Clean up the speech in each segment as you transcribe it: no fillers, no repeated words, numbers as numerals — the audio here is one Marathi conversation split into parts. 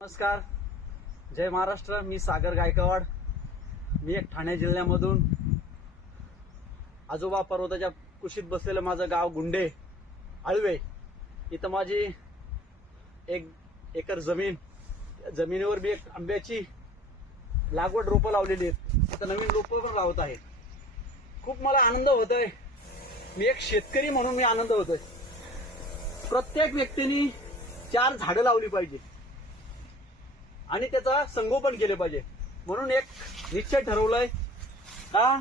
नमस्कार, जय महाराष्ट्र. मी सागर गायकवाड. मी एक ठाणे जिल्ह्यामधून आजोबा पर्वताच्या कुशीत बसलेलं माझं गाव गुंडे आळवे. इथं माझी 1 एकर जमिनीवर मी एक आंब्याची लागवड रोपं लावलेली आहेत. इथं नवीन रोपं पण लावत आहे. खूप मला आनंद होतोय. मी एक शेतकरी म्हणून मी आनंद होतोय. प्रत्येक व्यक्तीने 4 झाडं लावली पाहिजे आणि त्याचा संगोपन केले पाहिजे. म्हणून एक निश्चय ठरवलंय का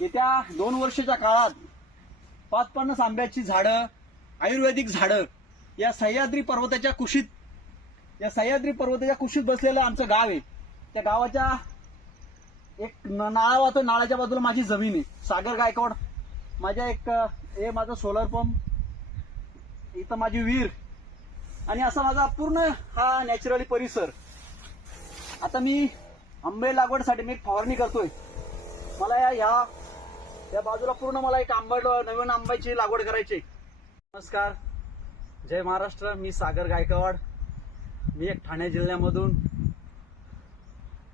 येत्या 2 वर्षाच्या काळात 50 आंब्याची झाडं, आयुर्वेदिक झाडं या सह्याद्री पर्वताच्या कुशीत बसलेलं आमचं गाव आहे. त्या गावाच्या एक नाळा वाहतो, नाळ्याच्या बाजूला माझी जमीन आहे. सागर गायकवाड हे माझा सोलर पंप, इथं माझी विहीर आणि असा माझा पूर्ण हा नॅचरली परिसर. आता मी आंबे लागवडसाठी मी फवारणी करतोय. मला या बाजूला पूर्ण मला एक नवीन आंब्याची लागवड करायची. नमस्कार, जय महाराष्ट्र. मी सागर गायकवाड. मी एक ठाणे जिल्ह्यामधून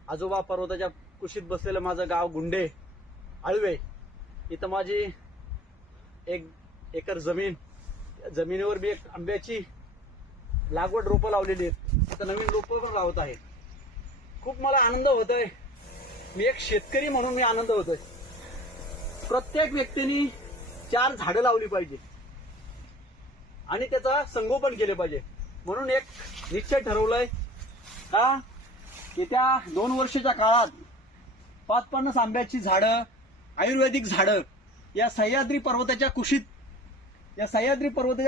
आजोबा पर्वताच्या कुशीत बसलेलं माझं गाव गुंडे आळवे. इथं माझी 1 एकर जमिनीवर मी एक आंब्याची लागवड रोपं लावलेली आहेत. इथं नवीन रोपं पण लावत आहे. खूप मला आनंद होतोय. मी एक शेतकरी म्हणून मी आनंद होतोय. प्रत्येक व्यक्तीने 4 झाडं लावली पाहिजे आणि त्याचा संगोपन केले पाहिजे. म्हणून एक निश्चय ठरवलंय का येत्या 2 वर्षाच्या काळात 50 आंब्याची झाडं, आयुर्वेदिक झाडं या सह्याद्री पर्वताच्या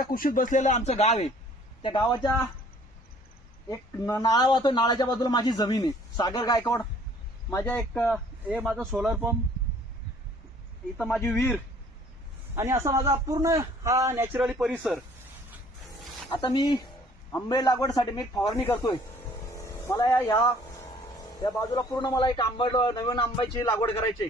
कुशीत बसलेलं आमचं गाव आहे. त्या गावाच्या एक नाळा वाहतो, नाळ्याच्या बाजूला माझी जमीन आहे. सागर गायकवाड हे माझा सोलर पंप, इथं माझी विहीर आणि असा माझा पूर्ण हा नॅचरली परिसर. आता मी आंबे लागवडसाठी मी फवारणी करतोय. मला या बाजूला पूर्ण मला एक नवीन आंब्याची लागवड करायची.